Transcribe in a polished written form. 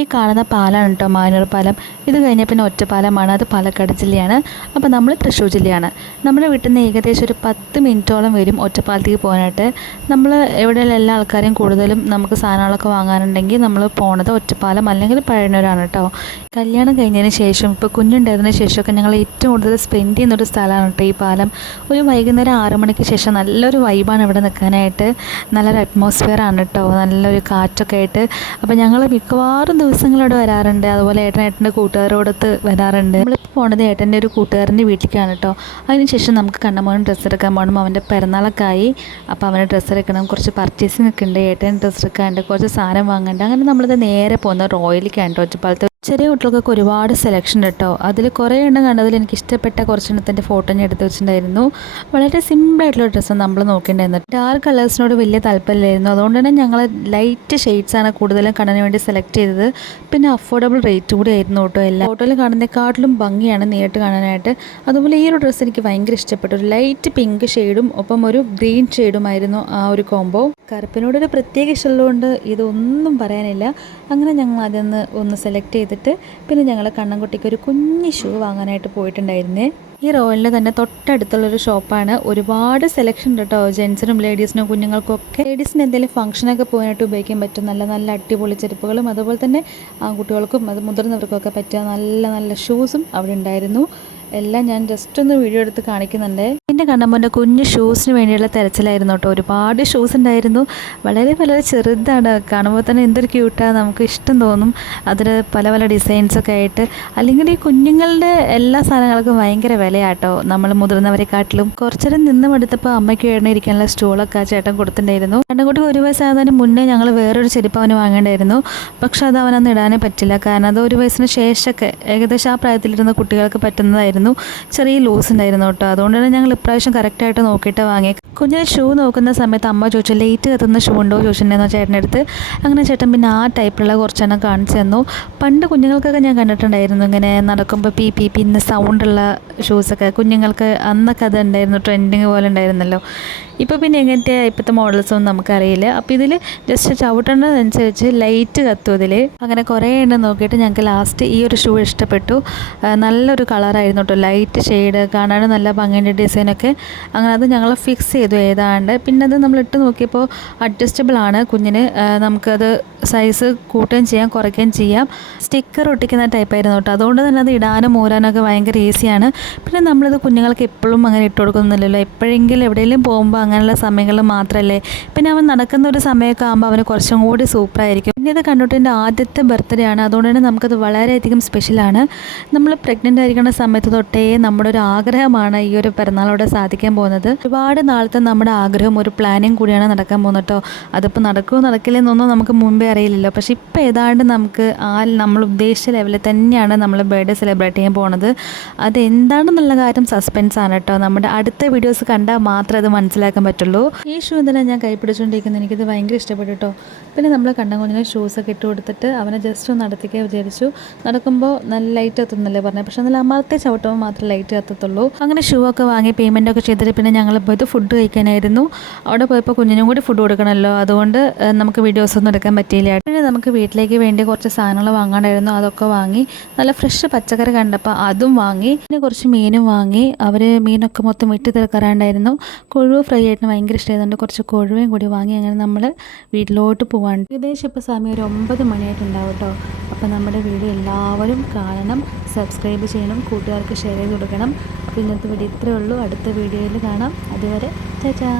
ഈ കാണുന്ന പാലമാണ് കേട്ടോ മാനൂർ പാലം. ഇത് കഴിഞ്ഞാൽ പിന്നെ ഒറ്റപ്പാലമാണ്, അത് പാലക്കാട് ജില്ലയാണ്. അപ്പോൾ നമ്മൾ തൃശ്ശൂർ ജില്ലയാണ്. നമ്മുടെ വീട്ടിൽ നിന്ന് ഏകദേശം ഒരു 10 മിനിറ്റോളം വരും ഒറ്റപ്പാലത്തേക്ക് പോകാനായിട്ട്. നമ്മൾ ഇവിടെയുള്ള എല്ലാ ആൾക്കാരെയും കൂടുതലും നമുക്ക് സാധനങ്ങളൊക്കെ വാങ്ങാനുണ്ടെങ്കിൽ നമ്മൾ പോണത് ഒറ്റപ്പാലം അല്ലെങ്കിൽ പഴയന്നൂരാണ് കേട്ടോ. കല്യാണം കഴിഞ്ഞതിന് ശേഷം ഇപ്പോൾ കുഞ്ഞുണ്ടായതിനു ശേഷമൊക്കെ ഞങ്ങൾ ഏറ്റവും കൂടുതൽ സ്പെൻഡ് ചെയ്യുന്നൊരു സ്ഥലമാണ് കേട്ടോ ഈ പാലം. ഒരു വൈകുന്നേരം 6 മണിക്ക് ശേഷം നല്ലൊരു വൈബാണ് ഇവിടെ നിൽക്കാനായിട്ട്. നല്ലൊരു അറ്റ്മോസ്ഫിയർ ആണ് കേട്ടോ, നല്ലൊരു കാറ്റൊക്കെ ആയിട്ട്. അപ്പോൾ ഞങ്ങൾ മിക്കവാറും ദിവസങ്ങളിവിടെ വരാറുണ്ട്. അതുപോലെ ഏട്ടൻ്റെ കൂട്ടുകാരോടൊത്ത് വരാറുണ്ട്. നമ്മളിപ്പോൾ പോണത് ഏട്ടൻ്റെ ഒരു കൂട്ടുകാരൻ്റെ വീട്ടിലേക്കാണ് കേട്ടോ. അതിനുശേഷം നമുക്ക് കണ്ണമോനും ഡ്രസ്സ് എടുക്കാൻ പോകണം. അവൻ്റെ പിറന്നാളൊക്കെ ആയി. അപ്പോൾ അവന് ഡ്രസ്സ് എടുക്കണം, കുറച്ച് പർച്ചേസിങ് ഒക്കെ ഉണ്ട്, ഏട്ടൻ ഡ്രസ്സ് എടുക്കാണ്ട്, കുറച്ച് സാധനം വാങ്ങാണ്ട്. അങ്ങനെ നമ്മളിത് നേരെ പോകുന്ന റോയലിലേക്കാണ് കേട്ടോ. ഒറ്റപ്പാലത്ത് ചെറിയ കുട്ടികൾക്കൊക്കെ ഒരുപാട് സെലക്ഷൻ കേട്ടോ. അതിൽ കുറേ എണ്ണം കണ്ടതിൽ എനിക്ക് ഇഷ്ടപ്പെട്ട കുറച്ചെണ്ണത്തിൻ്റെ ഫോട്ടോ ഞാൻ എടുത്ത് വെച്ചിട്ടുണ്ടായിരുന്നു. വളരെ സിമ്പിളായിട്ടുള്ള ഡ്രസ്സാണ് നമ്മൾ നോക്കിയിട്ടുണ്ടായിരുന്നു. ഡാർക്ക് കളേഴ്സിനോട് വലിയ താല്പര്യമില്ലായിരുന്നു. അതുകൊണ്ട് തന്നെ ഞങ്ങൾ ലൈറ്റ് ഷെയ്ഡ്സാണ് കൂടുതലും കാണാൻ വേണ്ടി സെലക്ട് ചെയ്തത്. പിന്നെ അഫോർഡബിൾ റേറ്റ് കൂടി ആയിരുന്നു കേട്ടോ. എല്ലാ ഫോട്ടോയിൽ കാണുന്നതിനെക്കാട്ടിലും ഭംഗിയാണ് നേരിട്ട് കാണാനായിട്ട്. അതുപോലെ ഈ ഒരു ഡ്രസ്സ് എനിക്ക് ഭയങ്കര ഇഷ്ടപ്പെട്ടു. ഒരു ലൈറ്റ് പിങ്ക് ഷെയ്ഡും ഒപ്പം ഒരു ഗ്രീൻ ഷെയ്ഡുമായിരുന്നു ആ ഒരു കോംബോ. കറുപ്പിനോടൊരു പ്രത്യേക ഇഷ്ടമുള്ളതുകൊണ്ട് ഇതൊന്നും പറയാനില്ല. അങ്ങനെ ഞങ്ങൾ അതിൽ ഒന്ന് സെലക്ട് ചെയ്തിട്ട് പിന്നെ ഞങ്ങൾ കണ്ണൻകുട്ടിക്ക് ഒരു കുഞ്ഞ് ഷൂ വാങ്ങാനായിട്ട് പോയിട്ടുണ്ടായിരുന്നേ. ഈ റോയലിൻ്റെ തന്നെ തൊട്ടടുത്തുള്ളൊരു ഷോപ്പാണ്. ഒരുപാട് സെലക്ഷൻ ഉണ്ട് കേട്ടോ, ജെൻസിനും ലേഡീസിനും കുഞ്ഞുങ്ങൾക്കും ഒക്കെ. ലേഡീസിന് എന്തെങ്കിലും ഫംഗ്ഷനൊക്കെ പോകാനായിട്ട് ഉപയോഗിക്കാൻ പറ്റും നല്ല നല്ല അടിപൊളി ചെരുപ്പുകളും, അതുപോലെ തന്നെ ആൺകുട്ടികൾക്കും അത് മുതിർന്നവർക്കൊക്കെ പറ്റിയ നല്ല നല്ല ഷൂസും അവിടെ ഉണ്ടായിരുന്നു. എല്ലാം ഞാൻ ജസ്റ്റ് ഒന്ന് വീഡിയോ എടുത്ത് കാണിക്കുന്നുണ്ട്. എൻ്റെ കണ്ണമ്മൻ്റെ കുഞ്ഞ് ഷൂസിന് വേണ്ടിയുള്ള തിരച്ചിലായിരുന്നു കേട്ടോ. ഒരുപാട് ഷൂസ് ഉണ്ടായിരുന്നു. വളരെ വളരെ ചെറുതാണ്, കാണുമ്പോൾ തന്നെ എന്തൊരു ക്യൂട്ടാണ്, നമുക്ക് ഇഷ്ടം തോന്നും. അതിൽ പല പല ഡിസൈൻസൊക്കെ ആയിട്ട്. അല്ലെങ്കിൽ ഈ കുഞ്ഞുങ്ങളുടെ എല്ലാ സാധനങ്ങൾക്കും ഭയങ്കര വിലയാട്ടോ, നമ്മൾ മുതിർന്നവരെക്കാട്ടിലും. കുറച്ചേരം നിന്നും എടുത്തപ്പോൾ അമ്മയ്ക്ക് ഇരിക്കാനുള്ള സ്റ്റൂളൊക്കെ ആ ചേട്ടൻ കൊടുത്തിട്ടുണ്ടായിരുന്നു. കണ്ണൻകുട്ടിക്ക് 1 വയസ്സായതിന് മുന്നേ ഞങ്ങൾ വേറൊരു ചെരുപ്പ് അവന് വാങ്ങേണ്ടായിരുന്നു. പക്ഷെ അത് അവനന്ന് ഇടാനേ പറ്റില്ല. കാരണം അത് 1 വയസ്സിന് ശേഷമൊക്കെ ഏകദേശം ആ പ്രായത്തിലിരുന്ന കുട്ടികൾക്ക് പറ്റുന്നതായിരുന്നു. ചെറിയ ലൂസ് ഉണ്ടായിരുന്നു കേട്ടോ. അതുകൊണ്ട് തന്നെ ഞങ്ങൾ ഇപ്രാവശ്യം കറക്റ്റായിട്ട് നോക്കിയിട്ട് വാങ്ങി. കുഞ്ഞിന് ഷൂ നോക്കുന്ന സമയത്ത് അമ്മ ചോദിച്ചു ലൈറ്റ് കത്തുന്ന ഷൂ ഉണ്ടോ ചോദിച്ചിട്ടുണ്ടായിരുന്നു ചേട്ടൻ്റെ അടുത്ത്. അങ്ങനെ ചേട്ടൻ പിന്നെ ആ ടൈപ്പിലുള്ള കുറച്ചെണ്ണം കാണിച്ചു തന്നു. പണ്ട് കുഞ്ഞുങ്ങൾക്കൊക്കെ ഞാൻ കണ്ടിട്ടുണ്ടായിരുന്നു ഇങ്ങനെ നടക്കുമ്പോൾ പി പി പിന്നെ സൗണ്ടുള്ള ഷൂസൊക്കെ കുഞ്ഞുങ്ങൾക്ക് അന്നൊക്കെ അത് ഉണ്ടായിരുന്നു, ട്രെൻഡിങ് പോലെ ഉണ്ടായിരുന്നല്ലോ. ഇപ്പോൾ പിന്നെ എങ്ങനത്തെ ഇപ്പോഴത്തെ മോഡൽസൊന്നും നമുക്കറിയില്ല. അപ്പോൾ ഇതിൽ ജസ്റ്റ് ചവിട്ടേണ്ടതനുസരിച്ച് ലൈറ്റ് കത്തും ഇതിൽ. അങ്ങനെ കുറേ എണ്ണം നോക്കിയിട്ട് ഞങ്ങൾക്ക് ലാസ്റ്റ് ഈ ഒരു ഷൂ ഇഷ്ടപ്പെട്ടു. നല്ലൊരു കളറായിരുന്നു കേട്ടോ, ലൈറ്റ് ഷെയ്ഡ്, കാണാൻ നല്ല ഭംഗിയുടെ ഡിസൈനൊക്കെ. അങ്ങനെ അത് ഞങ്ങൾ ഫിക്സ് ചെയ്തു ഏതാണ്ട്. പിന്നെ അത് നമ്മൾ ഇട്ട് നോക്കിയപ്പോൾ അഡ്ജസ്റ്റബിൾ ആണ് കുഞ്ഞിന്. നമുക്കത് സൈസ് കൂട്ടുകയും ചെയ്യാം കുറയ്ക്കുകയും ചെയ്യാം. സ്റ്റിക്കർ ഒട്ടിക്കുന്ന ടൈപ്പായിരുന്നു കേട്ടോ. അതുകൊണ്ട് തന്നെ അത് ഇടാനും മൂരാനൊക്കെ ഭയങ്കര ഈസിയാണ്. പിന്നെ നമ്മളിത് കുഞ്ഞുങ്ങൾക്ക് എപ്പോഴും അങ്ങനെ ഇട്ട് കൊടുക്കുന്നില്ലല്ലോ, എപ്പോഴെങ്കിലും എവിടെയെങ്കിലും പോകുമ്പോൾ അങ്ങനെയുള്ള സമയങ്ങളിൽ മാത്രമല്ലേ. പിന്നെ അവൻ നടക്കുന്ന ഒരു സമയമൊക്കെ ആകുമ്പോൾ അവന് കുറച്ചും കൂടി സൂപ്പറായിരിക്കും. പിന്നെ ഇത് കണ്ടിട്ട് എൻ്റെ ആദ്യത്തെ ബർത്ത്ഡേ ആണ്. അതുകൊണ്ട് തന്നെ നമുക്കത് വളരെയധികം സ്പെഷ്യലാണ്. നമ്മൾ പ്രഗ്നൻ്റ് ആയിരിക്കുന്ന സമയത്ത് തൊട്ടേ നമ്മുടെ ഒരു ആഗ്രഹമാണ് ഈ ഒരു പിറന്നാളോടെ സാധിക്കാൻ പോകുന്നത്. ഒരുപാട് നാളത്തെ നമ്മുടെ ആഗ്രഹം ഒരു പ്ലാനിങ് കൂടിയാണ് നടക്കാൻ പോകുന്നത് കേട്ടോ. അതിപ്പോൾ നടക്കുമോ നടക്കില്ലെന്നൊന്നും നമുക്ക് മുമ്പേ അറിയില്ലല്ലോ. പക്ഷെ ഇപ്പോൾ ഏതാണ്ട് നമുക്ക് നമ്മൾ ഉദ്ദേശിച്ച ലെവലിൽ തന്നെയാണ് നമ്മൾ ബർത്ത്ഡേ സെലിബ്രേറ്റ് ചെയ്യാൻ പോകുന്നത്. അതെന്താണെന്നുള്ള കാര്യം സസ്പെൻസ് ആണ് കേട്ടോ. നമ്മുടെ അടുത്ത വീഡിയോസ് കണ്ടാൽ മാത്രമേ അത് മനസ്സിലാക്കാൻ പറ്റുള്ളൂ. ഈ ഷൂ എന്തിനാണ് ഞാൻ കൈ പിടിച്ചുകൊണ്ടിരിക്കുന്നത്, എനിക്കിത് ഭയങ്കര ഇഷ്ടപ്പെട്ടു കേട്ടോ. പിന്നെ നമ്മൾ കുഞ്ഞിനെ ഷൂസൊക്കെ ഇട്ട് കൊടുത്തിട്ട് അവനെ ജസ്റ്റ് ഒന്ന് നടത്തിക്കാൻ വിചാരിച്ചു. നടക്കുമ്പോൾ നല്ല ലൈറ്റ് കത്തുന്നല്ലേ പറഞ്ഞത്, പക്ഷെ നല്ല അമർത്തി ചവിട്ടുമ്പോൾ മാത്രമേ ലൈറ്റ് കത്തത്തുള്ളൂ. അങ്ങനെ ഷൂ ഒക്കെ വാങ്ങി പേയ്മെൻറ്റൊക്കെ ചെയ്തിട്ട് പിന്നെ ഞങ്ങൾ പോയത് ഫുഡ് കഴിക്കാനായിരുന്നു. അവിടെ പോയപ്പോൾ കുഞ്ഞിനും കൂടി ഫുഡ് കൊടുക്കണമല്ലോ, അതുകൊണ്ട് നമുക്ക് വീഡിയോസൊന്നും എടുക്കാൻ പറ്റിയില്ല. പിന്നെ നമുക്ക് വീട്ടിലേക്ക് വേണ്ടി കുറച്ച് സാധനങ്ങൾ വാങ്ങാനായിരുന്നു, അതൊക്കെ വാങ്ങി. നല്ല ഫ്രഷ് പച്ചക്കറി കണ്ടപ്പോൾ അതും വാങ്ങി. പിന്നെ കുറച്ച് മീനും വാങ്ങി. അവർ മീനൊക്കെ മൊത്തം വെട്ടി തീർക്കാറുണ്ടായിരുന്നു. കൊഴുവ് ഫ്രൈ ആയിട്ട് ഭയങ്കര ഇഷ്ടമായതുകൊണ്ട് കുറച്ച് കൊഴുവയും കൂടി വാങ്ങി. അങ്ങനെ നമ്മൾ വീട്ടിലോട്ട് പോകാൻ ഏകദേശം ഇപ്പോൾ സമയം ഒരു 9 മണിയായിട്ടുണ്ടാവും കേട്ടോ. അപ്പോൾ നമ്മുടെ വീഡിയോ എല്ലാവരും കാണണം, സബ്സ്ക്രൈബ് ചെയ്യണം, കൂട്ടുകാർക്ക് ഷെയർ ചെയ്ത് കൊടുക്കണം. അപ്പോൾ ഇന്നത്തെ വീഡിയോ ഇത്രയേ ഉള്ളൂ. അടുത്ത വീഡിയോയിൽ കാണാം. അതുവരെ ചാച്ചാ.